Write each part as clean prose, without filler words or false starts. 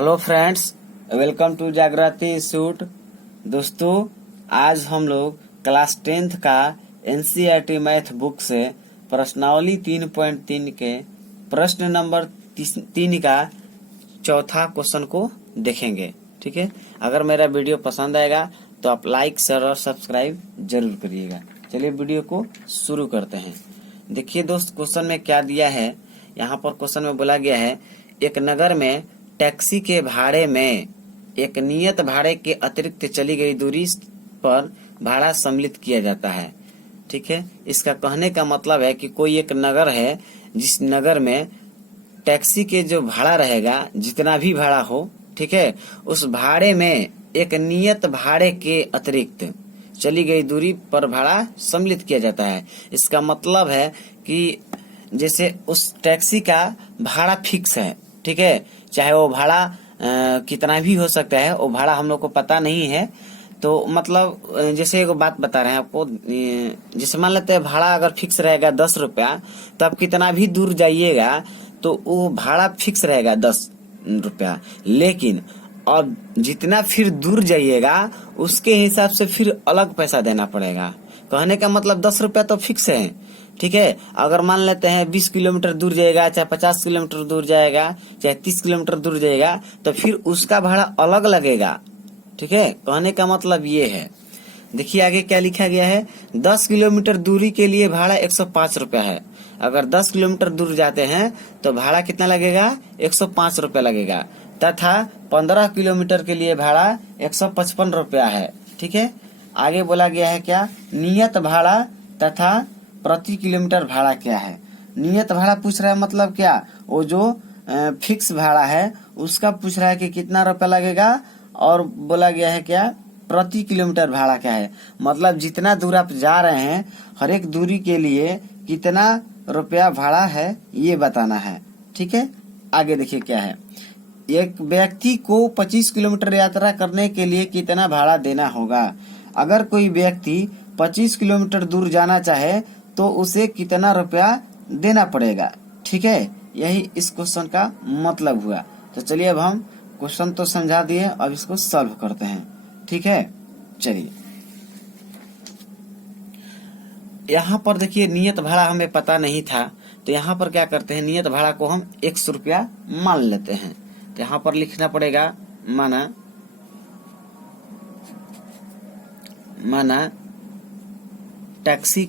Hello friends, welcome to जागृति institute. दोस्तों, आज हम लोग क्लास 10th का एनसीईआरटी मैथ बुक से प्रश्नावली 3.3 के प्रश्न नंबर 3 का चौथा क्वेश्चन को देखेंगे। ठीक है, अगर मेरा वीडियो पसंद आएगा तो आप लाइक, शेयर और सब्सक्राइब जरूर करिएगा। चलिए वीडियो को शुरू करते हैं। देखिए दोस्त, क्वेश्चन में क्या दिया है। यहाँ पर क्वेश्चन में बोला गया है, एक नगर में टैक्सी के भाड़े में एक नियत भाड़े के अतिरिक्त चली गई दूरी पर भाड़ा सम्मिलित किया जाता है। ठीक है, इसका कहने का मतलब है कि कोई एक नगर है, जिस नगर में टैक्सी के जो भाड़ा रहेगा, जितना भी भाड़ा हो, ठीक है, उस भाड़े में एक नियत भाड़े के अतिरिक्त चली गई दूरी पर भाड़ा सम्मिलित किया जाता है। इसका मतलब है कि जैसे उस टैक्सी का भाड़ा फिक्स है, ठीक है, चाहे वो भाड़ा कितना भी हो सकता है, वो भाड़ा हम लोग को पता नहीं है। तो मतलब जैसे एक बात बता रहे हैं आपको, जैसे मान लेते हैं भाड़ा अगर फिक्स रहेगा 10 रुपया, तो आप कितना भी दूर जाइएगा तो वो भाड़ा फिक्स रहेगा 10 रुपया। लेकिन अब जितना फिर दूर जाइएगा उसके हिसाब से फिर अलग पैसा देना पड़ेगा। कहने का मतलब 10 रुपया तो फिक्स है। ठीक है, अगर मान लेते हैं 20 किलोमीटर दूर जाएगा, चाहे 50 किलोमीटर दूर जाएगा, चाहे 30 किलोमीटर दूर जाएगा, तो फिर उसका भाड़ा अलग लगेगा। ठीक है, कहने का मतलब ये है। देखिए आगे क्या लिखा गया है, 10 किलोमीटर दूरी के लिए भाड़ा 105 रुपया है। अगर 10 किलोमीटर दूर जाते हैं तो भाड़ा कितना लगेगा, 105 रुपया लगेगा, तथा 15 किलोमीटर के लिए भाड़ा 155 रुपया है। ठीक है, आगे बोला गया है क्या, नियत भाड़ा तथा प्रति किलोमीटर भाड़ा क्या है। नियत भाड़ा पूछ रहा है, मतलब क्या, वो जो फिक्स भाड़ा है उसका पूछ रहा है कि कितना रुपया लगेगा, और बोला गया है क्या, प्रति किलोमीटर भाड़ा क्या है, मतलब जितना दूर आप जा रहे हैं हर एक दूरी के लिए कितना रुपया भाड़ा है ये बताना है। ठीक है, आगे देखिए क्या है, एक व्यक्ति को 25 किलोमीटर यात्रा करने के लिए कितना भाड़ा देना होगा। अगर कोई व्यक्ति 25 किलोमीटर दूर जाना चाहे तो उसे कितना रुपया देना पड़ेगा। ठीक है, यही इस क्वेश्चन का मतलब हुआ। तो चलिए अब हम क्वेश्चन तो समझा दिए, अब इसको सॉल्व करते हैं। ठीक है, चलिए यहाँ पर देखिए, नियत भाड़ा हमें पता नहीं था, तो यहाँ पर क्या करते हैं, नियत भाड़ा को हम 100 रुपया मान लेते हैं। तो यहाँ पर लिखना पड़ेगा, माना टैक्सी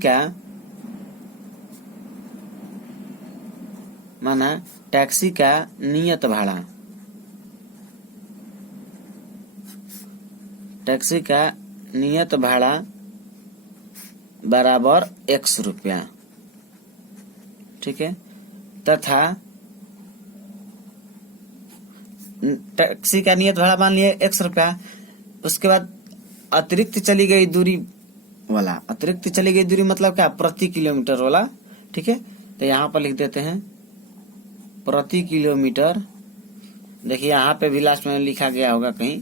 का नियत भाड़ा, टैक्सी का नियत भाड़ा बराबर 100 रुपया। ठीक है, तथा टैक्सी का नियत भाड़ा मान लिया 100 रुपया। उसके बाद अतिरिक्त चली गई दूरी वाला, अतिरिक्त चली गई दूरी मतलब क्या, प्रति किलोमीटर वाला। ठीक है, तो यहाँ पर लिख देते हैं प्रति किलोमीटर। देखिए यहाँ पे भी लास्ट में लिखा गया होगा कहीं,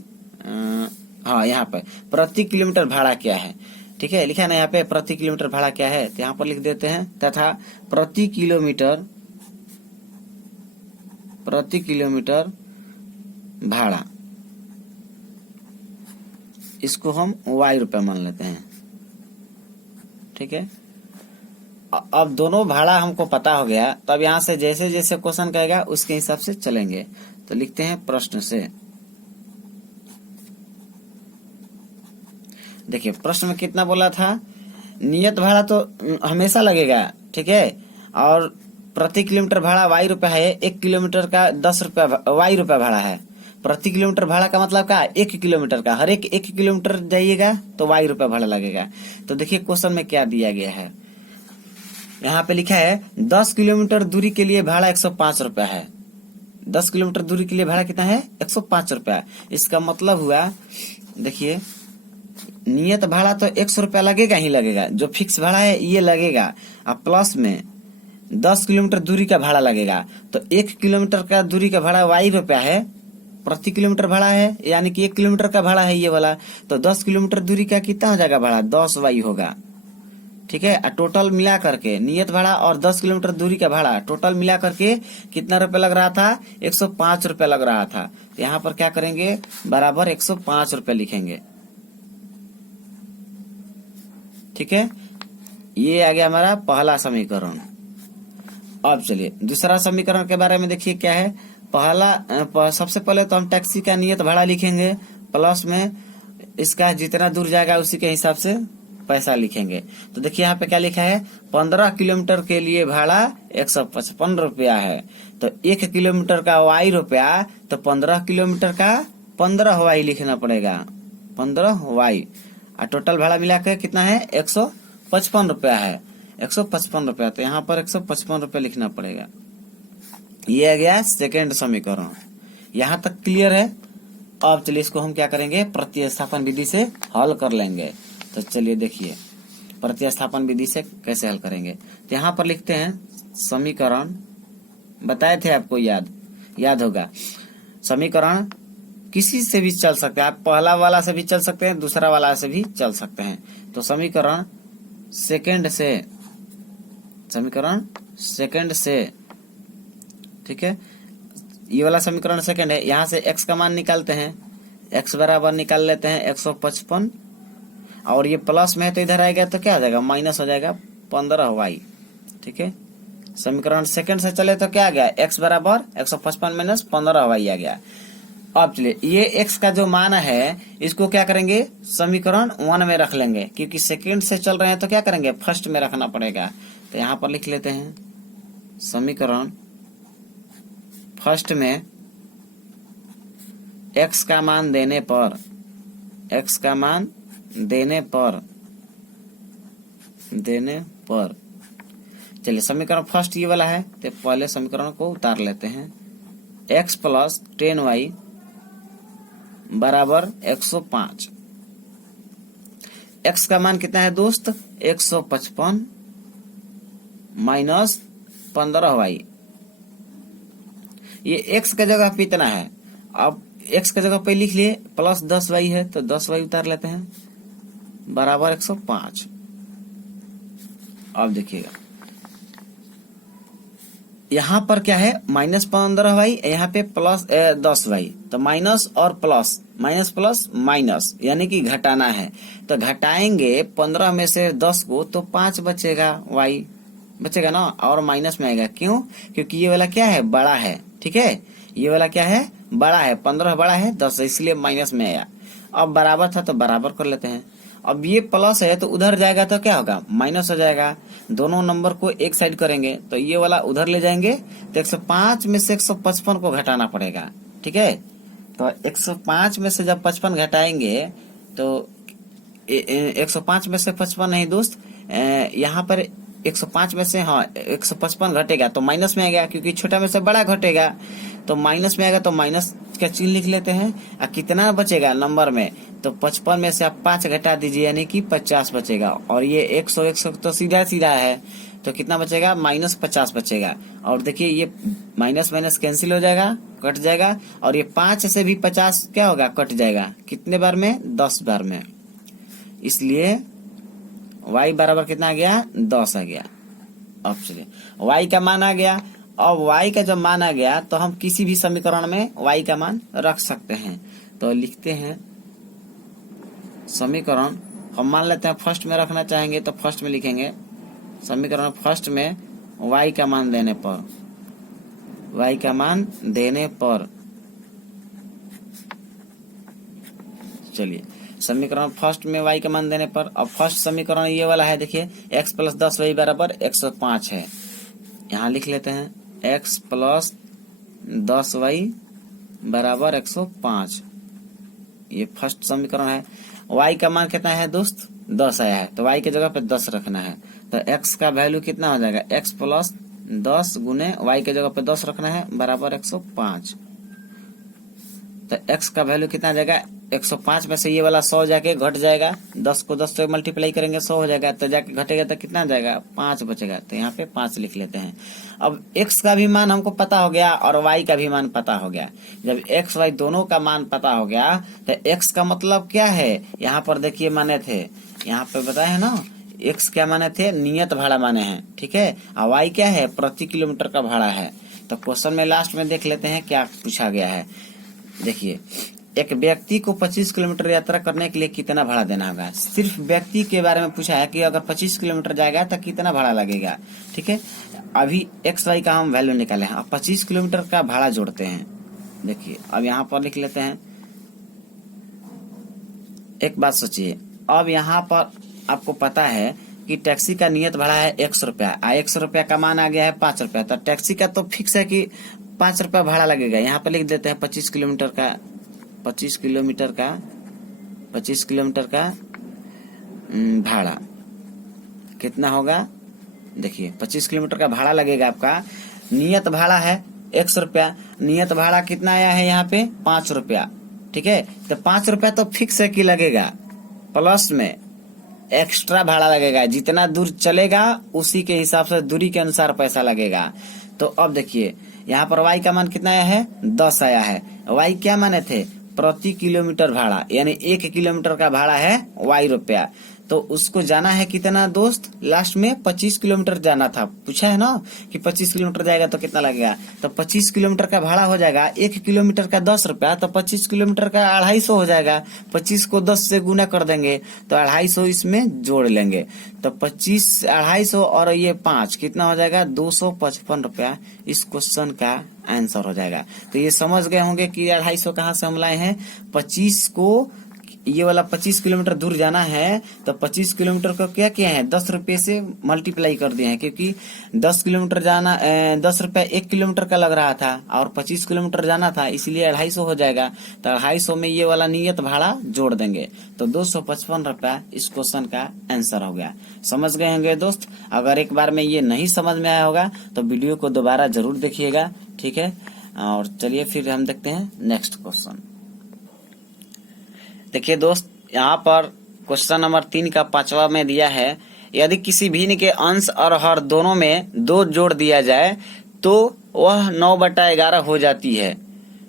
हाँ यहाँ पे प्रति किलोमीटर भाड़ा क्या है। ठीक है, लिखा है ना यहाँ पे प्रति किलोमीटर भाड़ा क्या है, तो यहाँ पर लिख देते हैं तथा प्रति किलोमीटर भाड़ा, इसको हम y रुपया मान लेते हैं। ठीक है, अब दोनों भाड़ा हमको पता हो गया, तो अब यहाँ से जैसे जैसे क्वेश्चन कहेगा उसके हिसाब से चलेंगे। तो लिखते हैं प्रश्न से। देखिए प्रश्न में कितना बोला था, नियत भाड़ा तो हमेशा लगेगा, ठीक है, और प्रति किलोमीटर भाड़ा y रुपया है। 1 किलोमीटर का 10 रुपया y रुपया भाड़ा है। प्रति किलोमीटर भाड़ा का मतलब क्या, 1 किलोमीटर का, हर एक किलोमीटर जाइएगा तो y रुपया भाड़ा लगेगा। तो देखिए क्वेश्चन में क्या दिया गया है, यहाँ पे लिखा है 10 किलोमीटर दूरी के लिए भाड़ा 105 रुपया है। 10 किलोमीटर दूरी के लिए भाड़ा कितना है, 105 रुपया। इसका मतलब हुआ, देखिए नियत भाड़ा तो 100 रुपया लगेगा ही लगेगा, जो फिक्स भाड़ा है ये लगेगा, अब प्लस में 10 किलोमीटर दूरी का भाड़ा लगेगा। तो 1 किलोमीटर का दूरी का भाड़ा y रुपया है, प्रति किलोमीटर भाड़ा है, यानी कि 1 किलोमीटर का भाड़ा है ये वाला। तो 10 किलोमीटर दूरी का कितना हो जाएगा भाड़ा, 10y होगा। ठीक है। टोटल मिला करके नियत भाड़ा और 10 किलोमीटर दूरी का भाड़ा टोटल मिला करके कितना रुपए लग रहा था, 105 रुपए लग रहा था। तो यहाँ पर क्या करेंगे, बराबर 105 रुपए लिखेंगे। ठीक है, ये आ गया हमारा पहला समीकरण। अब चलिए दूसरा समीकरण के बारे में देखिए क्या है। सबसे पहले तो हम टैक्सी का नियत भाड़ा लिखेंगे, प्लस में इसका जितना दूर जाएगा उसी के हिसाब से पैसा लिखेंगे। तो देखिए यहाँ पे क्या लिखा है, 15 किलोमीटर के लिए भाड़ा 155 रुपया है। तो 1 किलोमीटर का वाई रुपया, तो 15 किलोमीटर का 15 वाई लिखना पड़ेगा, 15 वाई। और टोटल भाड़ा मिला के कितना है, 155 रुपया है, 155 रुपया। तो यहाँ पर 155 रुपया लिखना पड़ेगा। ये आ गया सेकेंड समीकरण। यहाँ तक क्लियर है। अब चलिए इसको हम क्या करेंगे, प्रतिस्थापन विधि से हल कर लेंगे। तो चलिए देखिए प्रतिस्थापन विधि से कैसे हल करेंगे। तो यहाँ पर लिखते हैं समीकरण, बताए थे आपको, याद होगा। समीकरण किसी से भी चल सकते हैं, आप पहला वाला से भी चल सकते हैं, दूसरा वाला से भी चल सकते हैं। तो समीकरण सेकंड से, ठीक है, ये वाला समीकरण सेकंड है। यहाँ से x का मान निकालते हैं, x बराबर निकाल लेते हैं 155, और ये प्लस में है तो इधर आएगा तो क्या हो जाएगा, माइनस हो जाएगा 15y। ठीक है, समीकरण सेकंड से चले तो क्या आ गया, x बराबर 155 माइनस 15y आ गया। अब चलिए ये x का जो मान है इसको क्या करेंगे, समीकरण 1 में रख लेंगे, क्योंकि सेकंड से चल रहे हैं तो क्या करेंगे, फर्स्ट में रखना पड़ेगा। तो यहाँ पर लिख लेते हैं समीकरण फर्स्ट में x का मान देने पर चलिए समीकरण फर्स्ट ये वाला है, तो पहले समीकरण को उतार लेते हैं। x प्लस 10y बराबर 105। x का मान कितना है दोस्त, 155 माइनस 15y। ये x का जगह पे इतना है। अब x का जगह पे लिख लिए प्लस 10y है, तो 10y उतार लेते हैं, बराबर 105। अब देखिएगा यहाँ पर क्या है, माइनस 15y, यहाँ पे प्लस 10y। तो माइनस और प्लस, माइनस प्लस माइनस, यानी कि घटाना है। तो घटाएंगे 15 में से 10 को तो 5 बचेगा, y बचेगा ना, और माइनस में आएगा। क्यों, क्योंकि ये वाला क्या है, बड़ा है। ठीक है, ये वाला क्या है, बड़ा है, 15 बड़ा है 10, इसलिए माइनस में आया। अब बराबर था तो बराबर कर लेते हैं। अब ये प्लस है तो उधर जाएगा तो क्या होगा, माइनस हो जाएगा। दोनों नंबर को एक साइड करेंगे तो ये वाला उधर ले जाएंगे, तो 105 में से 155 को घटाना पड़ेगा। ठीक है, तो 105 में से जब 55 घटाएंगे तो 105 में से 55 नहीं दोस्त, यहाँ पर 105 में से 155 घटेगा तो माइनस में आएगा, क्योंकि छोटा में से बड़ा घटेगा तो माइनस में आएगा। तो माइनस का चिन्ह लिख लेते हैं। और कितना बचेगा नंबर में, तो 55 में से आप 5 घटा दीजिए, यानी कि 50 बचेगा। और ये 100 तो सीधा है, तो कितना बचेगा, माइनस 50 बचेगा। और देखिए ये माइनस माइनस कैंसिल हो जाएगा, कट जाएगा। और ये 5 से भी 50 क्या होगा, कट जाएगा। कितने बार में, 10 बार में। इसलिए y बराबर कितना आ गया, 10 आ गया। अब चलिए y का मान आ गया। अब y का जब मान आ गया तो हम किसी भी समीकरण में y का मान रख सकते हैं। तो लिखते हैं समीकरण, हम मान लेते हैं फर्स्ट में रखना चाहेंगे तो फर्स्ट में लिखेंगे समीकरण फर्स्ट में y का मान देने पर, चलिए समीकरण फर्स्ट में y का मान देने पर। अब फर्स्ट समीकरण ये वाला है, देखिए x प्लस 10y बराबर 105 है। यहाँ लिख लेते हैं x प्लस 10y बराबर 105। ये फर्स्ट समीकरण है। y का मान कितना है दोस्त, 10 आया है, तो y के जगह पे 10 रखना है। तो x का वैल्यू कितना हो जाएगा, x प्लस 10 गुने y के जगह पे 10 रखना है, बराबर 105। तो x का वैल्यू कितना आ जाएगा, 105 में से ये वाला 100 जाके घट जाएगा, 10 को 10 से मल्टीप्लाई करेंगे 100 हो जाएगा, तो जाके घटेगा तो कितना जाएगा, 5 बचेगा। तो यहाँ पे 5 लिख लेते हैं। अब x का भी मान हमको पता हो गया और y का भी मान पता हो गया। जब x y दोनों का मान पता हो गया तो x का मतलब क्या है, यहाँ पर देखिए माने थे, यहाँ पे बताए है ना, एक्स क्या माने थे, नियत भाड़ा माने हैं, ठीक है। और वाई क्या है, प्रति किलोमीटर का भाड़ा है। तो क्वेश्चन में लास्ट में देख लेते हैं क्या पूछा गया है। देखिए, एक व्यक्ति को 25 किलोमीटर यात्रा करने के लिए कितना भाड़ा देना होगा। सिर्फ व्यक्ति के बारे में पूछा है कि अगर 25 किलोमीटर जाएगा तो कितना भाड़ा लगेगा, ठीक है। अभी एक्स वाई का हम वैल्यू निकाले हैं, अब 25 किलोमीटर का भाड़ा जोड़ते हैं। देखिए, अब यहाँ पर लिख लेते हैं। एक बात सोचिए, अब यहाँ पर आपको पता है कि टैक्सी का नियत भाड़ा है 100 रुपया, 100 रुपया का मान आ गया है 5 रुपया, तो टैक्सी का तो फिक्स है कि 5 रुपया भाड़ा लगेगा। यहाँ पर लिख देते हैं 25 किलोमीटर का 25 किलोमीटर का भाड़ा कितना होगा। देखिए, 25 किलोमीटर का भाड़ा लगेगा आपका, नियत भाड़ा है 100 रुपया, नियत भाड़ा कितना आया है यहाँ पे 5 रुपया, ठीक है। तो 5 रुपया तो फिक्स है कि लगेगा, प्लस में एक्स्ट्रा भाड़ा लगेगा, जितना दूर चलेगा उसी के हिसाब से दूरी के अनुसार पैसा लगेगा। तो अब देखिए, यहाँ पर वाई का मान कितना आया है, 10 आया है। वाई क्या माने थे, प्रति किलोमीटर भाड़ा, यानी 1 किलोमीटर का भाड़ा है वाई रुपया। तो उसको जाना है कितना दोस्त, लास्ट में 25 किलोमीटर जाना था, पूछा है ना कि 25 किलोमीटर जाएगा तो कितना लगेगा। तो 25 किलोमीटर का भाड़ा हो जाएगा, 1 किलोमीटर का 10 रुपया, तो 25 किलोमीटर का 250 हो जाएगा। 25 को 10 से गुना कर देंगे तो 250 इसमें जोड़ लेंगे। तो 25 250 और ये 5 कितना हो जाएगा, 255 रुपया इस क्वेश्चन का आंसर हो जाएगा। तो ये समझ गए होंगे कि 250 कहाँ से हम लाए हैं। 25 को, ये वाला 25 किलोमीटर दूर जाना है तो 25 किलोमीटर को क्या किया है, 10 रुपये से मल्टीप्लाई कर दिए हैं, क्योंकि 10 किलोमीटर जाना 10 रुपया 1 किलोमीटर का लग रहा था और 25 किलोमीटर जाना था, इसलिए 250 हो जाएगा। तो 250 में ये वाला नियत भाड़ा जोड़ देंगे तो 255 रुपया इस क्वेश्चन का आंसर हो गया। समझ गए होंगे दोस्त। अगर एक बार में ये नहीं समझ में आया होगा तो वीडियो को दोबारा जरूर देखिएगा, ठीक है। और चलिए फिर हम देखते हैं नेक्स्ट क्वेश्चन। देखिए दोस्त, यहाँ पर क्वेश्चन नंबर 3 का 5वां में दिया है, यदि किसी भिन्न के अंश और हर दोनों में 2 जोड़ दिया जाए तो वह 9/11 हो जाती है।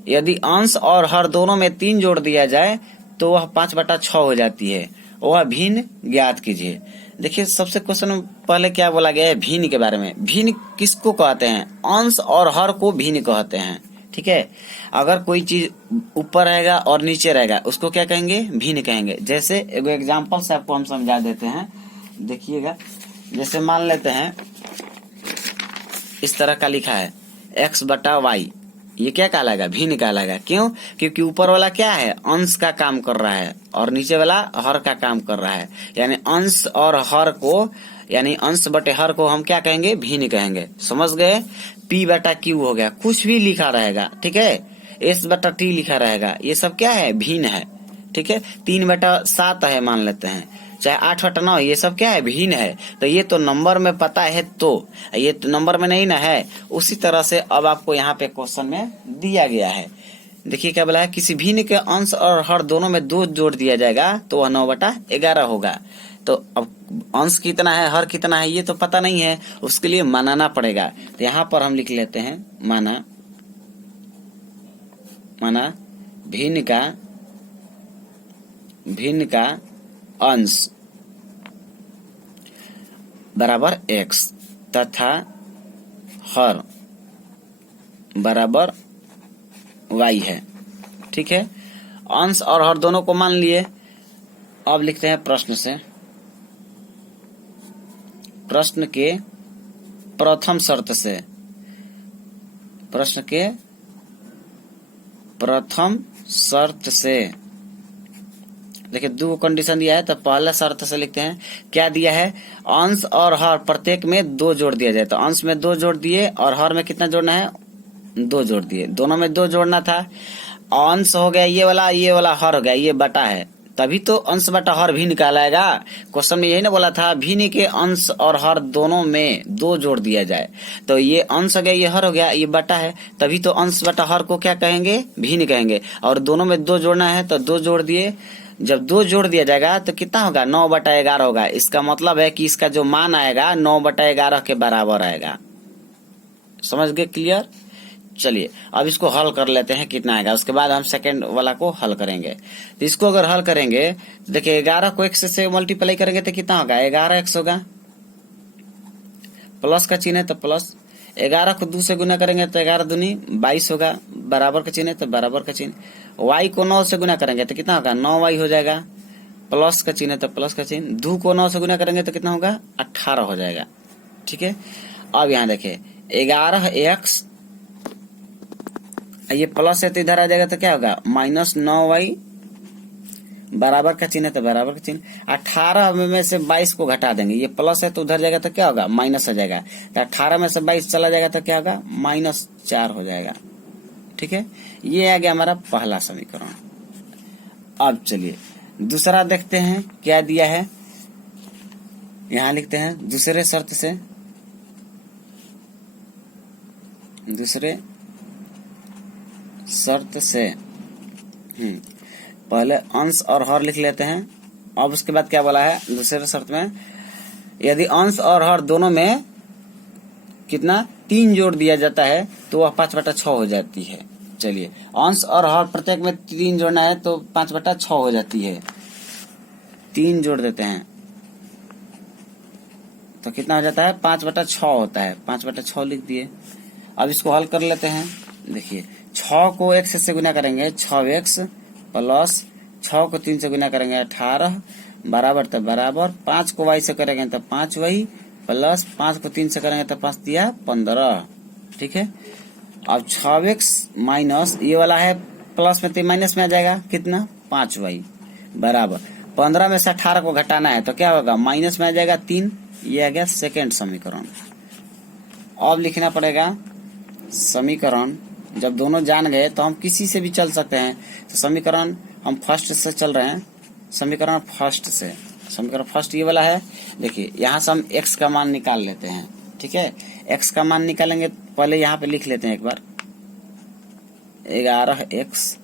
यदि अंश और हर दोनों में 3 जोड़ दिया जाए तो वह 5/6 हो जाती है। वह भिन्न ज्ञात कीजिए। देखिए, सबसे क्वेश्चन में पहले क्या बोला गया है, भिन्न के बारे में। भिन्न किसको कहते हैं, अंश और हर को भिन्न कहते हैं, ठीक है। अगर कोई चीज ऊपर रहेगा और नीचे रहेगा उसको क्या कहेंगे, भिन्न कहेंगे। जैसे एक एग्जांपल से आपको हम समझा देते हैं, देखिएगा। जैसे मान लेते हैं इस तरह का लिखा है x/y, ये क्या कहलाएगा, भिन्न कहलाएगा। क्यों, क्योंकि ऊपर वाला क्या है, अंश का काम कर रहा है और नीचे वाला हर का काम कर रहा है। यानी अंश और हर को, यानी अंश बटे हर को हम क्या कहेंगे, भिन्न कहेंगे। समझ गए। p/q हो गया, कुछ भी लिखा रहेगा, ठीक है। s/t लिखा रहेगा, ये सब क्या है, भिन्न है, ठीक है। 3/7 है मान लेते हैं, चाहे 8/9, ये सब क्या है, भिन्न है। तो ये तो नंबर में पता है, तो ये तो नंबर में नहीं ना है। उसी तरह से अब आपको यहाँ पे क्वेश्चन में दिया गया है। देखिए क्या बोला है, किसी भिन्न के अंश और हर दोनों में 2 जोड़ दिया जाएगा तो वह 9/11 होगा। तो अब अंश कितना है, हर कितना है, ये तो पता नहीं है, उसके लिए मानना पड़ेगा। तो यहाँ पर हम लिख लेते हैं माना भिन्न का अंश बराबर x तथा हर बराबर y है, ठीक है। अंश और हर दोनों को मान लिए। अब लिखते हैं प्रश्न से, प्रश्न के प्रथम शर्त से, प्रश्न के प्रथम शर्त से देखिए 2 कंडीशन दिया है, तो पहला शर्त से लिखते हैं। क्या दिया है, अंश और हर प्रत्येक में 2 जोड़ दिया जाए। तो अंश में 2 जोड़ दिए और हर में कितना जोड़ना है, 2 जोड़ दिए। दोनों में 2 जोड़ना था। अंश हो गया ये वाला हर हो गया, ये बटा है, तभी तो अंश बटा हर भिन्न कहलाएगा। क्वेश्चन में यही ना बोला था, भिन्न के अंश और हर दोनों में 2 जोड़ दिया जाए। तो ये अंश हो गया, ये हर हो गया, ये बटा है, तभी तो अंश बटा हर को क्या कहेंगे, भिन्न कहेंगे। और दोनों में 2 जोड़ना है तो 2 जोड़ दिए। जब 2 जोड़ दिया जाएगा तो कितना होगा, 9/11 होगा। इसका मतलब है कि इसका जो मान आएगा 9/11 के बराबर आएगा। समझ गए, क्लियर। चलिए अब इसको हल कर लेते हैं कितना आएगा, उसके बाद हम सेकंड वाला को हल करेंगे। तो इसको अगर हल करेंगे तो देखिए 11 को x से मल्टीप्लाई करेंगे तो कितना होगा, 11x होगा, प्लस का चिन्ह है तो प्लस, 11 को 2 से गुना करेंगे तो 11 दूनी 22 होगा, बराबर का चिन्ह है तो बराबर का चिन्ह। y को 9 से गुना करेंगे तो कितना होगा, 9y हो जाएगा, प्लस का चिन्ह है तो प्लस का चिन्ह। 2 को 9 से गुना करेंगे तो कितना होगा, 18 हो जाएगा। ठीक है, अब यहाँ देखिए 11x, ये प्लस है तो इधर आ जाएगा तो क्या होगा, -9y, बराबर का चिन्ह है तो बराबर का चिन्ह। 18 में से 22 को घटा देंगे, ये प्लस है तो उधर जाएगा तो क्या होगा, माइनस हो जाएगा। तो 18 में से 22 चला जाएगा तो क्या होगा, -4 हो जाएगा। ठीक है, ये आ गया हमारा पहला समीकरण। अब चलिए दूसरा देखते हैं क्या दिया है, यहां लिखते हैं दूसरे शर्त से, दूसरे शर्त से पहले अंश और हर लिख लेते हैं। अब उसके बाद क्या बोला है दूसरे शर्त में, यदि अंश और हर दोनों में कितना 3 जोड़ दिया जाता है तो वह 5/6 हो जाती है। चलिए अंश और हर प्रत्येक में 3 जोड़ना है तो 5/6 हो जाती है। 3 जोड़ देते हैं तो कितना हो जाता है, 5/6 होता है। 5/6 लिख दिए। अब इसको हल कर लेते हैं। देखिए 6 को x से गुना करेंगे 6x, प्लस 6 को 3 से गुना करेंगे 18, बराबर तो बराबर, 5 को y से करेंगे तो 5y, प्लस 5 को 3 से करेंगे तो 5 दिया 15। ठीक है, अब 6x माइनस ये वाला है प्लस में तो माइनस में आ जाएगा, कितना 5y, बराबर 15 में से 18 को घटाना है तो क्या होगा, माइनस में आ जाएगा 3। ये आ गया सेकेंड समीकरण। अब लिखना पड़ेगा समीकरण, जब दोनों जान गए तो हम किसी से भी चल सकते हैं। तो समीकरण हम फर्स्ट से चल रहे हैं, समीकरण फर्स्ट से, समीकरण फर्स्ट ये वाला है। देखिए यहाँ से हम x का मान निकाल लेते हैं। ठीक है, x का मान निकालेंगे, पहले यहाँ पे लिख लेते हैं एक बार, 11x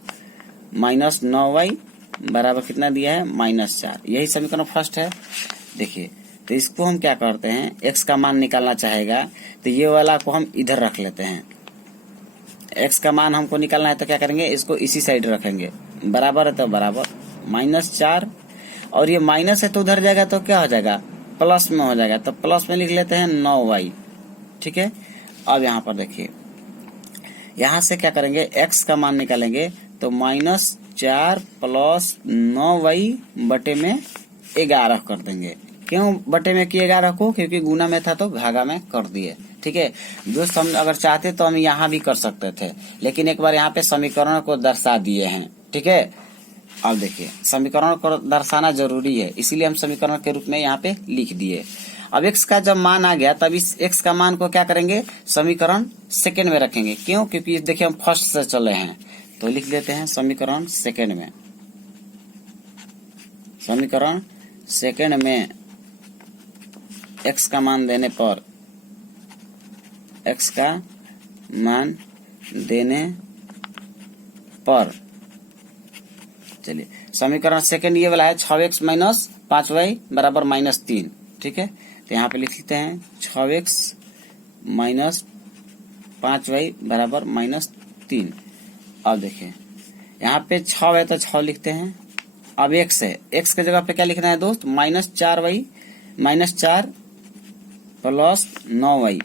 माइनस 9y बराबर कितना दिया है, -4। यही समीकरण फर्स्ट है। देखिए तो इसको हम क्या करते हैं, x का मान निकालना चाहेगा तो ये वाला को हम इधर रख लेते हैं। x का मान हमको निकालना है तो क्या करेंगे, इसको इसी साइड रखेंगे, बराबर है तो बराबर, -4, और ये माइनस है तो उधर जाएगा तो क्या हो जाएगा, प्लस में हो जाएगा। तो प्लस में लिख लेते हैं 9y। ठीक है, अब यहाँ पर देखिए यहाँ से क्या करेंगे, x का मान निकालेंगे तो -4 प्लस 9y बटे में 11 कर देंगे। क्यों बटे में किए 11 को, क्योंकि गुना में था तो भागा में कर दिए। ठीक है दोस्त, हम अगर चाहते तो हम यहाँ भी कर सकते थे, लेकिन एक बार यहाँ पे समीकरण को दर्शा दिए हैं। ठीक है, अब देखिए समीकरण को दर्शाना जरूरी है, इसीलिए हम समीकरण के रूप में यहाँ पे लिख दिए। अब x का जब मान आ गया तब इस x का मान को क्या करेंगे, समीकरण सेकेंड में रखेंगे। क्यों, क्योंकि देखिए हम फर्स्ट से चले हैं, तो लिख देते हैं समीकरण सेकेंड में। समीकरण सेकेंड में x का मान देने पर, x का मान देने पर, चलिए समीकरण सेकेंड ये वाला है 6x माइनस 5y बराबर -3। ठीक है, तो यहाँ पे लिख लेते हैं 6x माइनस 5y बराबर -3। अब देखिए यहाँ पे 6 है तो 6 लिखते हैं। अब x है, x के जगह पे क्या लिखना है दोस्त, -4y, -4 प्लस 9y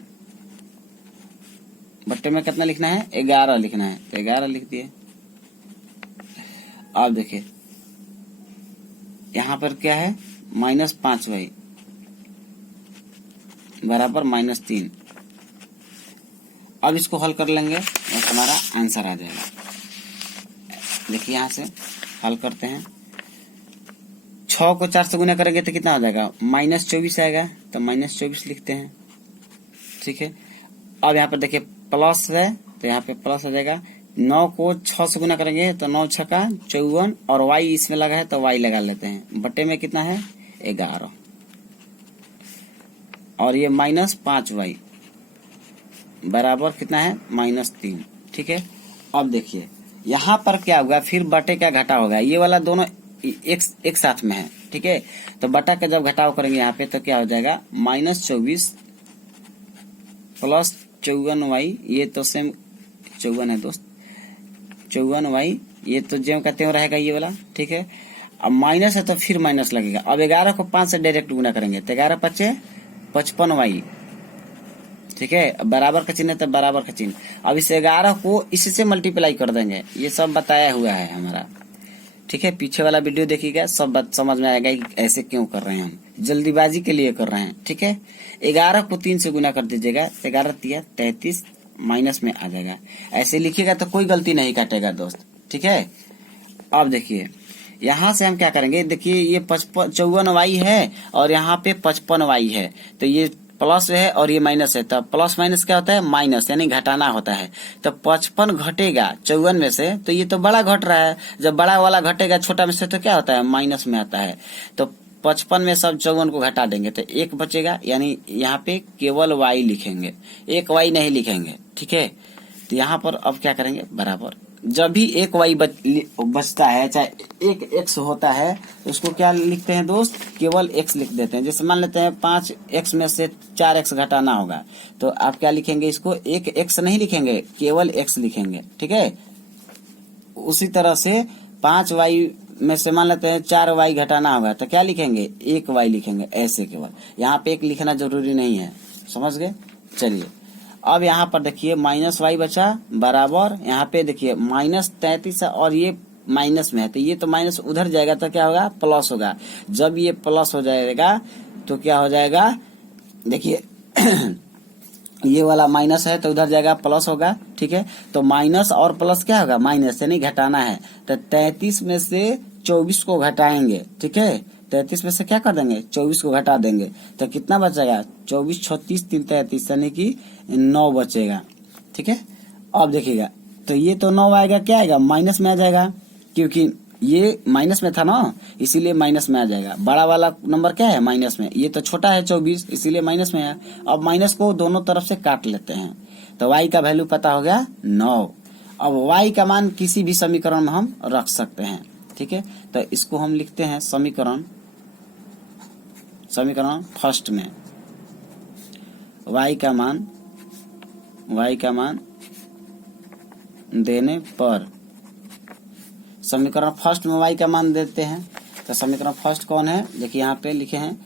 बट्टे में कितना लिखना है, 11 लिखना है, तो 11 लिख दिए। अब देखिए यहाँ पर क्या है, -5y बराबर -3। अब इसको हल कर लेंगे और हमारा आंसर आ जाएगा। देखिए यहाँ से हल करते हैं, 6 को 4 से गुना करेंगे तो कितना हो जाएगा, -24 आएगा, तो -24 लिखते हैं। ठीक है, अब यहाँ पर देखिए प्लस है तो यहाँ पे प्लस हो जाएगा। 9 को 6 से गुना करेंगे तो 9 छक्का 54, और y इसमें लगा है तो y लगा लेते हैं, बटे में कितना है 11, और ये -5y बराबर कितना है, -3। ठीक है, अब देखिए यहाँ पर क्या होगा, फिर बटे का घटा होगा, ये वाला दोनों एक साथ में है। ठीक है, तो बटा का जब घटाव करेंगे यहाँ पे तो क्या हो जाएगा, -24 प्लस 54y, ये तो सेम 54 है दोस्त, 54y, ये तो ज्यों का त्यों रहेगा ये वाला, ठीक है। अब माइनस है तो फिर माइनस लगेगा। अब 11 को 5 से डायरेक्ट गुना करेंगे तो 11 पचे 55y, ठीक है। बराबर का चिन्ह है तो बराबर का चिन्ह। अब इस 11 को इससे मल्टीप्लाई कर देंगे, ये सब बताया हुआ है हमारा, ठीक है। पीछे वाला वीडियो देखिएगा, सब बात समझ में आएगा कि ऐसे क्यों कर रहे हैं, हम जल्दीबाजी के लिए कर रहे हैं, ठीक है। 11 को 3 से गुना कर दीजिएगा, 11 तिया 33 माइनस में आ जाएगा। ऐसे लिखिएगा तो कोई गलती नहीं काटेगा दोस्त, ठीक है। अब देखिए यहाँ से हम क्या करेंगे, देखिए ये 54y है और यहाँ पे 55y है, तो ये प्लस है और ये माइनस है, तो प्लस माइनस क्या होता है, माइनस, यानी घटाना होता है। तो 55 घटेगा 54 में से, तो ये तो बड़ा घट रहा है, जब बड़ा वाला घटेगा छोटा में से तो क्या होता है, माइनस में आता है। तो 55 में सब 54 को घटा देंगे तो 1 बचेगा, यानी यहाँ पे केवल y लिखेंगे, एक y नहीं लिखेंगे, ठीक है। तो यहाँ पर अब क्या करेंगे, बराबर, जब भी एक y बचता है, चाहे एक x होता है, तो उसको क्या लिखते हैं दोस्त, केवल x लिख देते हैं। जैसे मान लेते हैं 5x में से 4x घटाना होगा, तो आप क्या लिखेंगे, इसको एक x नहीं लिखेंगे, केवल x लिखेंगे, ठीक है। उसी तरह से 5y में से मान लेते हैं 4y घटाना होगा, तो क्या लिखेंगे, 1y लिखेंगे, ऐसे केवल। यहाँ पे एक लिखना जरूरी नहीं है, समझ गए। चलिए अब यहाँ पर देखिए -y बचा, बराबर, यहाँ पे देखिए -33 और ये माइनस में है, तो ये तो माइनस उधर जाएगा तो क्या होगा, प्लस होगा। जब ये प्लस हो जाएगा तो क्या हो जाएगा, देखिए ये वाला माइनस है तो उधर जाएगा प्लस होगा, ठीक है। तो माइनस और प्लस क्या होगा, माइनस, यानी घटाना है। तो 33 में से 24 को घटाएंगे, ठीक है। 33 में से क्या कर देंगे, 24 को घटा देंगे, तो कितना बचेगा, 24 36 3 33, यानी कि 9 बचेगा, ठीक है। अब देखिएगा तो ये तो 9 आएगा, क्या आएगा, माइनस में आ जाएगा, क्योंकि ये माइनस में था ना, इसीलिए माइनस में आ जाएगा। बड़ा वाला नंबर क्या है, माइनस में, ये तो छोटा है 24, इसीलिए माइनस में है। अब माइनस को दोनों तरफ से काट लेते हैं, तो y का वैल्यू पता हो गया 9। अब y का मान किसी भी समीकरण में हम रख सकते हैं, ठीक है। तो इसको हम लिखते हैं समीकरण फर्स्ट में y का मान देने पर, समीकरण फर्स्ट में y का मान देते हैं। तो समीकरण फर्स्ट कौन है, देखिए यहाँ पे लिखे हैं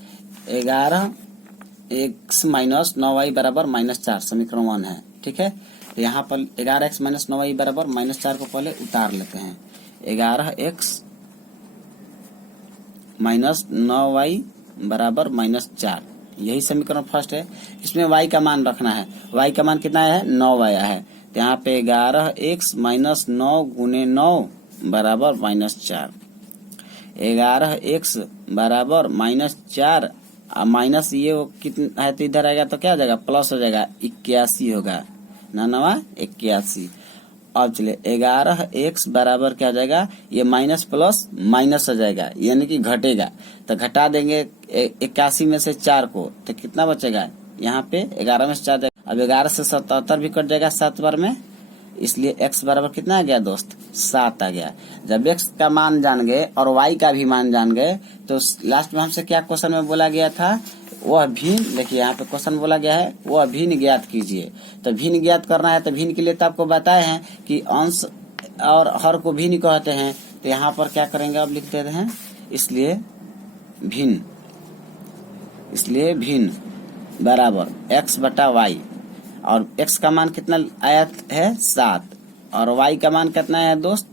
11x माइनस 9y बराबर -4, समीकरण 1 है, ठीक है। तो यहाँ पर 11x माइनस 9y बराबर -4 को पहले उतार लेते हैं, 11x माइनस 9y बराबर -4, यही समीकरण फर्स्ट है। इसमें y का मान रखना है, y का मान कितना है, 9 आया है, तो यहाँ पे 11x माइनस 9 गुने 9 बराबर -4, 11x बराबर -4, माइनस ये कितना है तो इधर आएगा तो क्या हो जाएगा, प्लस हो जाएगा, 81 होगा, 9 81। अब चलिए 11x बराबर क्या हो जाएगा, ये माइनस प्लस माइनस हो जाएगा, यानी कि घटेगा, तो घटा देंगे 81 में से 4 को, तो कितना बचेगा, यहाँ पे 11 में से 4, अब 11 से 77 भी कट जाएगा 7 बार में, इसलिए x बराबर कितना आ गया दोस्त, 7 आ गया। जब x का मान जान गए और y का भी मान जान गए, तो लास्ट में हमसे क्या क्वेश्चन में बोला गया था, वह भिन्न, देखिए यहाँ पे क्वेश्चन बोला गया है, वह भिन्न ज्ञात कीजिए। तो भिन्न ज्ञात करना है, तो भिन्न के लिए तो आपको बताए हैं कि अंश और हर को भिन्न कहते हैं। तो यहाँ पर क्या करेंगे, अब लिख देते हैं, इसलिए भिन्न बराबर x बटा y, और x का मान कितना आया है, 7, और y का मान कितना है दोस्त,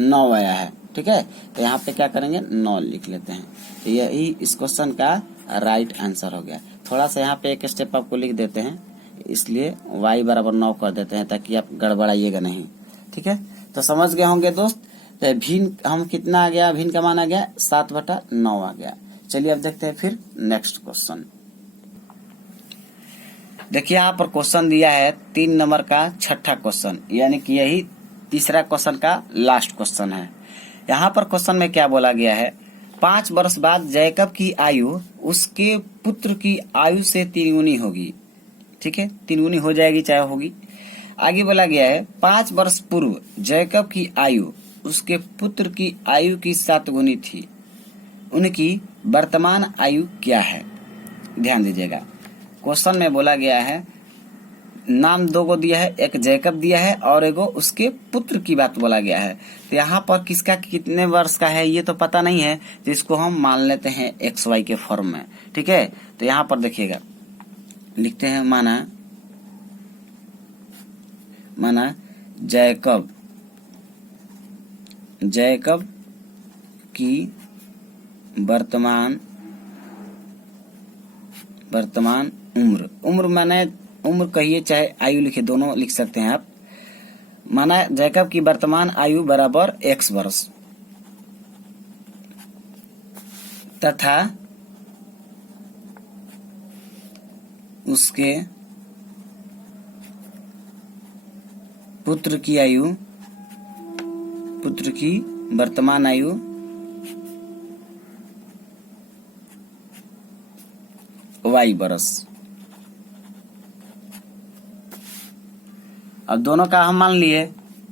9 आया है, ठीक है। तो यहाँ पे क्या करेंगे, 9 लिख लेते हैं। तो यही इस क्वेश्चन का राइट आंसर हो गया। थोड़ा सा यहाँ पे एक स्टेप आपको लिख देते हैं, इसलिए y बराबर 9 कर देते हैं ताकि आप गड़बड़ाइएगा नहीं, ठीक है। तो समझ गए होंगे दोस्त। तो भिन्न हम कितना आ गया, भिन्न का मान आ गया 7/9 आ गया। चलिए अब देखते हैं फिर नेक्स्ट क्वेश्चन। देखिए यहाँ पर क्वेश्चन दिया है 3 नंबर का छठा क्वेश्चन, यानी कि यही तीसरा क्वेश्चन का लास्ट क्वेश्चन है। यहाँ पर क्वेश्चन में क्या बोला गया है, 5 वर्ष बाद जैकब की आयु उसके पुत्र की आयु से 3 गुनी होगी, ठीक है, 3 गुनी हो जाएगी चाहे होगी। आगे बोला गया है 5 वर्ष पूर्व जैकब की आयु उसके पुत्र की आयु की 7 गुनी थी, उनकी वर्तमान आयु क्या है। ध्यान दीजिएगा, क्वेश्चन में बोला गया है नाम दो को दिया है, एक जैकब दिया है और एगो उसके पुत्र की बात बोला गया है। तो यहाँ पर किसका कितने वर्ष का है ये तो पता नहीं है, जिसको हम मान लेते हैं एक्स वाई के फॉर्म में। ठीक है, तो यहाँ पर देखिएगा, लिखते हैं माना जैकब की वर्तमान उम्र माने उम्र कहिए चाहे आयु लिखे, दोनों लिख सकते हैं आप। माना जैकब की वर्तमान आयु बराबर x वर्ष तथा उसके पुत्र की वर्तमान आयु y वर्ष। अब दोनों का हम मान लिए।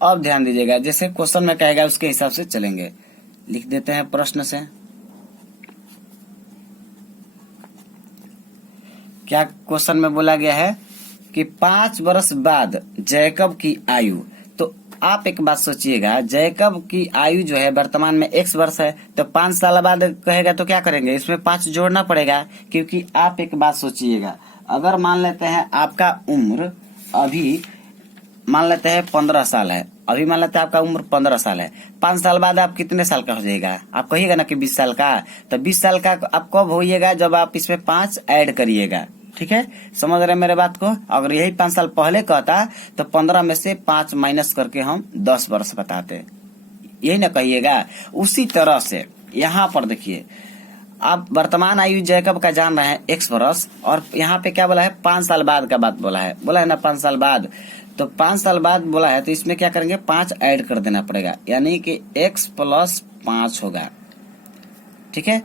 अब ध्यान दीजिएगा, जैसे क्वेश्चन में कहेगा उसके हिसाब से चलेंगे। लिख देते हैं प्रश्न से, क्या क्वेश्चन में बोला गया है कि 5 वर्ष बाद जैकब की आयु। तो आप एक बात सोचिएगा, जैकब की आयु जो है वर्तमान में x वर्ष है, तो 5 साल बाद कहेगा तो क्या करेंगे, इसमें 5 जोड़ना पड़ेगा। क्योंकि आप एक बात सोचिएगा, अगर मान लेते हैं आपका उम्र अभी मान लेते हैं 15 साल है, अभी मान लेते हैं आपका उम्र 15 साल है, 5 साल बाद आप कितने साल का हो जाएगा, आप कहिएगा ना कि 20 साल का। तो 20 साल का आप कब होइएगा, जब आप इसमें 5 ऐड करिएगा। ठीक है, समझ रहे हैं मेरे बात को। अगर यही 5 साल पहले कहता तो 15 में से 5 माइनस करके हम 10 वर्ष बताते, यही ना कहिएगा। उसी तरह से यहाँ पर देखिए, आप वर्तमान आयु जैकब का जान रहे हैं x वर्ष, और यहाँ पे क्या बोला है 5 साल बाद का बात बोला है ना 5 साल बाद। तो 5 साल बाद बोला है, तो इसमें क्या करेंगे 5 ऐड कर देना पड़ेगा, यानी कि x + 5 होगा। ठीक है,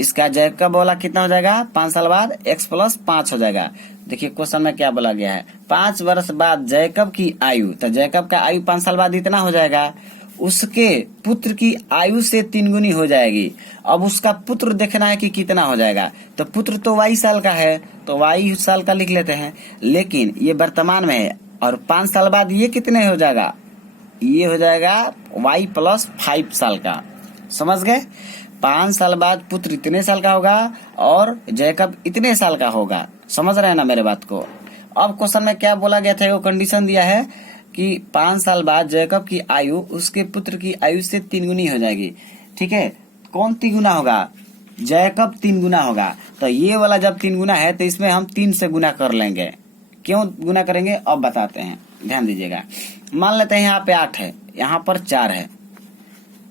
इसका जैकब वाला कितना हो जाएगा 5 साल बाद x + 5 हो जाएगा। देखिए क्वेश्चन में क्या बोला गया है, 5 वर्ष बाद जैकब की आयु, तो जैकब का आयु 5 साल बाद इतना हो जाएगा, उसके पुत्र की आयु से 3 गुनी हो जाएगी। अब उसका पुत्र देखना है कि कितना हो जाएगा, तो पुत्र तो y साल का है, तो y साल का लिख लेते हैं, लेकिन ये वर्तमान में है। और 5 साल बाद ये कितने हो जाएगा, ये हो जाएगा y + 5 साल का। समझ गए, 5 साल बाद पुत्र इतने साल का होगा और जैकब इतने साल का होगा। समझ रहे हैं ना मेरे बात को। अब क्वेश्चन में क्या बोला गया था, वो कंडीशन दिया है कि 5 साल बाद जैकब की आयु उसके पुत्र की आयु से 3 गुनी हो जाएगी। ठीक है, कौन 3 गुना होगा, जैकब 3 गुना होगा। तो ये वाला जब 3 गुना है तो इसमें हम 3 से गुना कर लेंगे। क्यों गुना करेंगे अब बताते हैं, ध्यान दीजिएगा। मान लेते हैं यहाँ पे 8 है, यहाँ पर 4 है,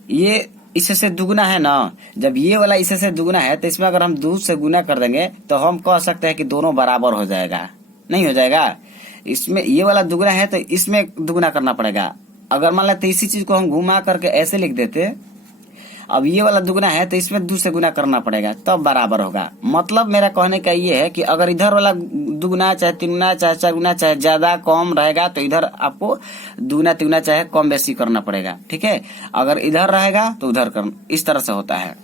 ये इससे दुगुना है ना। जब ये वाला इससे दुगुना है तो इसमें अगर हम 2 से गुना कर देंगे तो हम कह सकते हैं कि दोनों बराबर हो जाएगा, नहीं हो जाएगा। इसमें ये वाला दुगुना है तो इसमें दुगुना करना पड़ेगा। अगर मान लेते इसी चीज को हम घुमा करके ऐसे लिख देते, अब ये वाला दुगुना है तो इसमें 2 से गुना करना पड़ेगा, तब बराबर होगा। मतलब मेरा कहने का ये है कि अगर इधर वाला दुगुना चाहे 3 गुना चाहे 4 गुना चाहे ज्यादा कम रहेगा तो इधर आपको 2 गुना 3 गुना चाहे कम बेसी करना पड़ेगा। ठीक है, अगर इधर रहेगा तो उधर कर, इस तरह से होता है।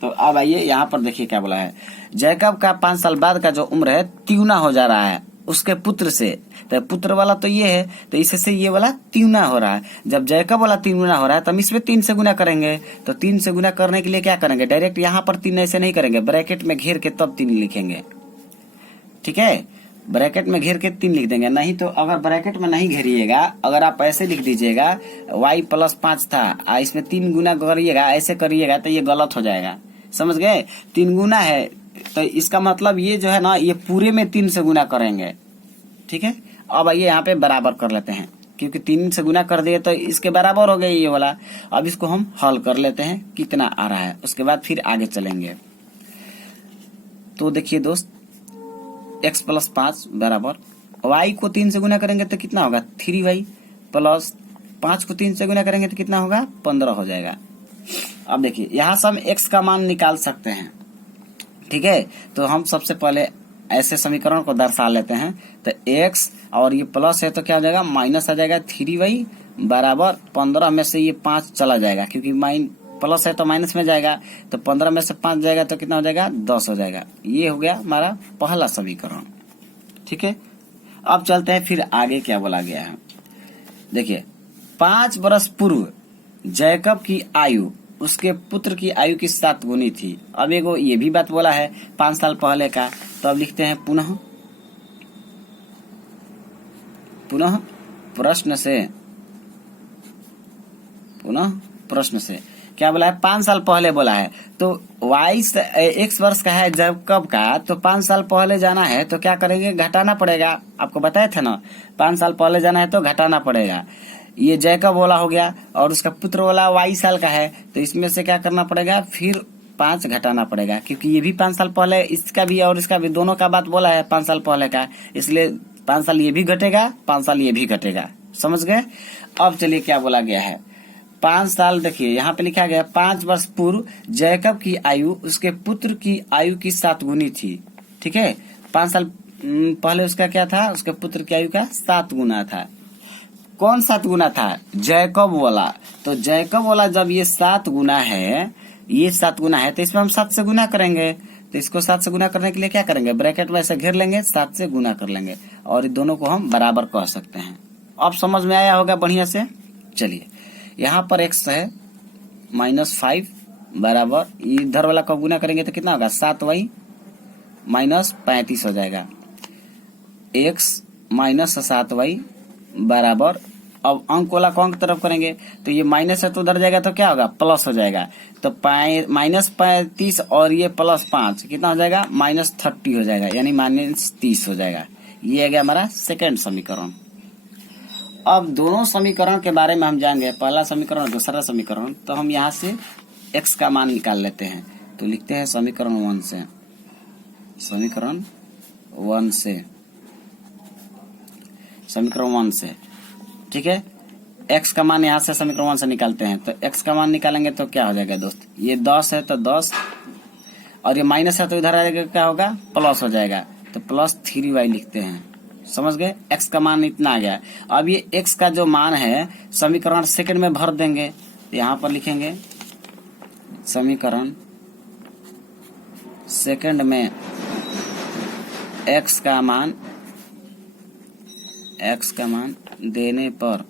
तो अब आइए यहाँ पर देखिए क्या बोला है, जैकब का 5 साल बाद का जो उम्र है 3 गुना हो जा रहा है उसके पुत्र से। तो पुत्र वाला तो ये है, तो इससे ये वाला 3 गुना हो रहा है। जब जैकब वाला 3 गुना हो रहा है तो हम इसमें 3 से गुना करेंगे। तो 3 से गुना करने के लिए क्या करेंगे, डायरेक्ट यहाँ पर 3 ऐसे नहीं करेंगे, ब्रैकेट में घेर के तब 3 लिखेंगे। ठीक है, ब्रैकेट में घेर के 3 लिख देंगे। नहीं तो अगर ब्रैकेट में नहीं घेरिएगा, अगर आप ऐसे लिख दीजिएगा y + 5 था, इसमें 3 गुना करिएगा, ऐसे करिएगा तो ये गलत हो जाएगा। समझ गए, 3 गुना है तो इसका मतलब ये जो है ना, ये पूरे में 3 से गुना करेंगे। ठीक है, अब आइए यहाँ पे बराबर कर लेते हैं, क्योंकि 3 से गुना कर दिए तो इसके बराबर हो गए ये वाला। अब इसको हम हल कर लेते हैं कितना आ रहा है, उसके बाद फिर आगे चलेंगे। तो देखिए दोस्त, x + 5 बराबर y को 3 से गुना करेंगे तो कितना होगा 3y प्लस 5 को 3 से गुना करेंगे तो कितना होगा 15 हो जाएगा। अब देखिए यहाँ से हम x का मान निकाल सकते हैं। ठीक है, तो हम सबसे पहले ऐसे समीकरण को दर्शा लेते हैं। तो x और ये प्लस है तो क्या हो जाएगा माइनस आ जाएगा 3y बराबर 15 में से ये 5 चला जाएगा, क्योंकि प्लस है तो माइनस में जाएगा, तो 15 में से 5 जाएगा तो कितना हो जाएगा 10 हो जाएगा। ये हो गया हमारा पहला समीकरण। ठीक है, अब चलते हैं फिर आगे क्या बोला गया है। देखिए 5 वर्ष पूर्व जैकब की आयु उसके पुत्र की आयु की 7 गुनी थी। अब एगो ये भी बात बोला है 5 साल पहले का, तो अब लिखते हैं पुनः प्रश्न से क्या बोला है, 5 साल पहले बोला है। तो x वर्ष का है जैकब का, तो 5 साल पहले जाना है तो क्या करेंगे, घटाना पड़ेगा। आपको बताया था ना 5 साल पहले जाना है तो घटाना पड़ेगा। ये जैकब वाला हो गया और उसका पुत्र वाला y साल का है, तो इसमें से क्या करना पड़ेगा, फिर 5 घटाना पड़ेगा, क्योंकि ये भी 5 साल पहले, इसका भी और इसका भी दोनों का बात बोला है 5 साल पहले का, इसलिए 5 साल ये भी घटेगा, 5 साल ये भी घटेगा। समझ गए। अब चलिए क्या बोला गया है, 5 साल, देखिए यहाँ पे लिखा गया 5 वर्ष पूर्व जैकब की आयु उसके पुत्र की आयु की 7 गुनी थी। ठीक है, 5 साल पहले उसका क्या था, उसके पुत्र की आयु का 7 गुना था। कौन 7 गुना था, जैकब वाला। तो जैकब वाला जब ये 7 गुना है, ये 7 गुना है, तो इसमें हम 7 से गुना करेंगे। तो इसको 7 से गुना करने के लिए क्या करेंगे, ब्रैकेट में ऐसे घेर लेंगे, 7 से गुना कर लेंगे और दोनों को हम बराबर कह सकते हैं। अब समझ में आया होगा बढ़िया से। चलिए यहाँ पर x है -5 बराबर, इधर वाला को गुना करेंगे तो कितना होगा, 7y -35 हो जाएगा। x -7y बराबर, अब अंक वाला को अंक तरफ करेंगे तो ये माइनस है तो उधर जाएगा तो क्या होगा, प्लस हो जाएगा। तो -35 और ये +5 कितना हो जाएगा, -30 हो जाएगा, यानी -30 हो जाएगा। ये आ गया हमारा सेकंड समीकरण। अब दोनों समीकरण के बारे में हम जानेंगे, पहला समीकरण और दूसरा समीकरण। तो हम यहाँ से x का मान निकाल लेते हैं। तो लिखते हैं समीकरण 1 से, ठीक है। x का मान यहाँ से समीकरण 1 से निकालते हैं। तो x का मान निकालेंगे तो क्या हो जाएगा दोस्त, ये 10 है तो 10, और ये माइनस है तो इधर आ जाएगा, क्या होगा, प्लस हो जाएगा। तो +3y लिखते हैं। समझ गए, x का मान इतना आ गया। अब ये x का जो मान है समीकरण सेकंड में भर देंगे। तो यहाँ पर लिखेंगे समीकरण सेकंड में x का मान देने पर,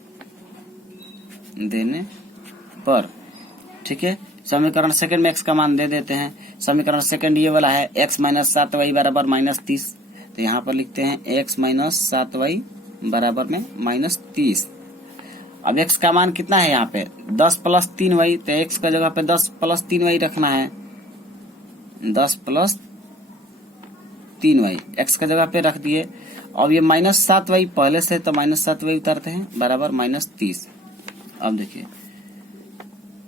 ठीक है। समीकरण सेकंड में x का मान दे देते हैं। समीकरण सेकंड ये वाला है x -7y बराबर -30। तो यहाँ पर लिखते हैं x -7y बराबर में -30। अब x का मान कितना है यहाँ पे, 10 + 3y। तो x का जगह पे 10 + 3y रखना है, 10 + 3y x का जगह पे रख दिए। अब ये -7y पहले से, तो -7y उतारते हैं बराबर -30। अब देखिए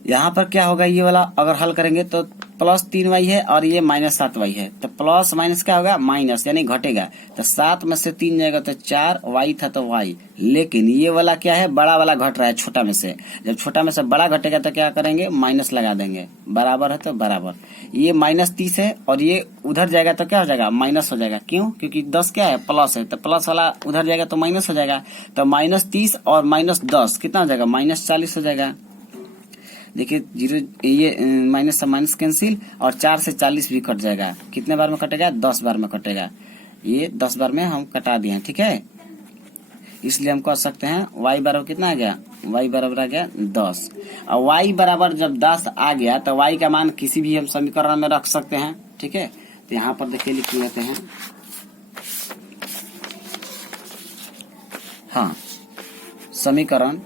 यहाँ पर क्या होगा, ये वाला अगर हल करेंगे तो +3y है और ये -7y है, तो प्लस माइनस क्या होगा, माइनस, यानी घटेगा। तो 7 में से 3 जाएगा तो 4, y था तो y। लेकिन ये वाला क्या है, बड़ा वाला घट रहा है छोटा में से। जब छोटा में से बड़ा घटेगा तो क्या करेंगे, माइनस लगा देंगे। बराबर है तो बराबर, ये -30 है और ये उधर जाएगा तो क्या हो जाएगा, माइनस हो जाएगा। क्यों, क्योंकि 10 क्या है, प्लस है, तो प्लस वाला उधर जाएगा तो माइनस हो जाएगा। तो -30 और -10 कितना हो जाएगा, -40 हो जाएगा। देखिए 0, ये माइनस से माइनस कैंसिल, और 4 से 40 भी कट जाएगा। कितने बार में कटेगा, 10 बार में कटेगा। ये 10 बार में हम कटा दिए हैं, ठीक है। इसलिए हम कह सकते हैं y बराबर कितना आ गया, y बराबर आ गया 10। और y बराबर जब 10 आ गया तो y का मान किसी भी हम समीकरण में रख सकते हैं, ठीक है। तो यहाँ पर देखिए लिख लेते हैं, हाँ, समीकरण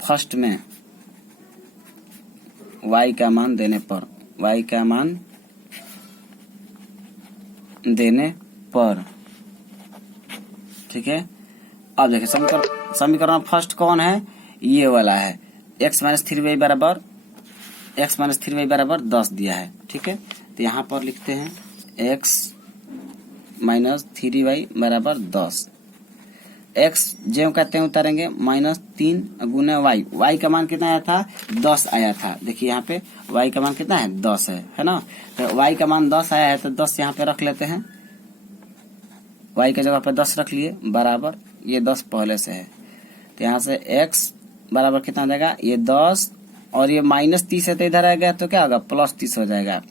फर्स्ट में y का मान देने पर, ठीक है। अब देखिए समीकरण फर्स्ट कौन है, ये वाला है, x -3y बराबर 10 दिया है, ठीक है। तो यहाँ पर लिखते हैं x -3y बराबर 10। x जो कहते हैं उतारेंगे, -3 गुना y का मान कितना आया था, 10 आया था। देखिए यहाँ पे y का मान कितना है, 10 है ना। तो y का मान 10 आया है तो 10 यहाँ पे रख लेते हैं, y के जगह पे 10 रख लिए बराबर, ये 10 पहले से है। तो यहाँ से x बराबर कितना आ जाएगा, ये 10 और ये -30 है तो इधर आ गया तो क्या होगा, +30 हो जाएगा।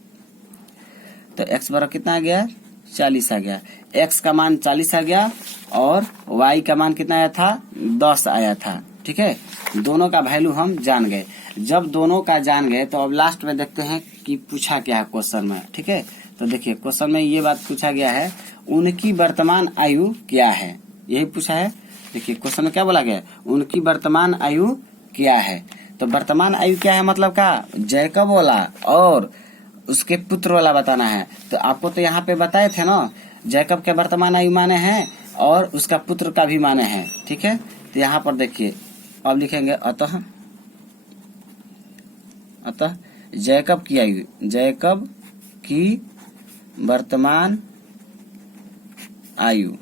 तो x बराबर कितना आ गया, 40 आ गया। x का मान 40 आ गया और y का मान कितना आया था, 10 आया था। ठीक है, दोनों का वैल्यू हम जान गए। जब दोनों का जान गए तो अब लास्ट में देखते हैं कि पूछा क्या है क्वेश्चन में। ठीक है, तो देखिए क्वेश्चन में ये बात पूछा गया है, उनकी वर्तमान आयु क्या है, यही पूछा है। देखिए क्वेश्चन में क्या बोला गया है, उनकी वर्तमान आयु क्या है। तो वर्तमान आयु क्या है मतलब का, जैकब वाला और उसके पुत्र वाला बताना है। तो आपको तो यहाँ पे बताए थे ना, जैकब के वर्तमान आयु माने हैं और उसका पुत्र का भी माने हैं। ठीक है, तो यहाँ पर देखिए अब लिखेंगे अतः जैकब की आयु, जैकब की वर्तमान आयु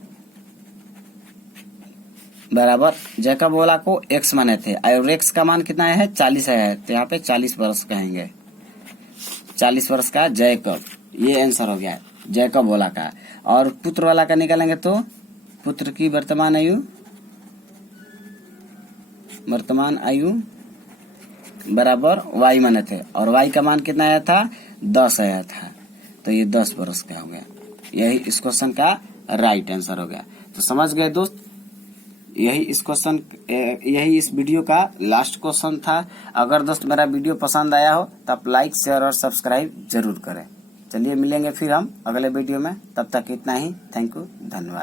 बराबर, जैकब वाला को x माने थे और x का मान कितना है, 40 है। तो यहाँ पे 40 वर्ष कहेंगे, 40 वर्ष का जैकब, ये आंसर हो गया जैकब वाला का। और पुत्र वाला का निकालेंगे तो पुत्र की वर्तमान आयु बराबर y माने थे और y का मान कितना आया था, 10 आया था। तो ये 10 वर्ष का हो गया। यही इस क्वेश्चन का राइट आंसर हो गया। तो समझ गए दोस्त, यही इस वीडियो का लास्ट क्वेश्चन था। अगर दोस्त मेरा वीडियो पसंद आया हो तो आप लाइक, शेयर और सब्सक्राइब जरूर करें। चलिए मिलेंगे फिर हम अगले वीडियो में, तब तक इतना ही। थैंक यू, धन्यवाद।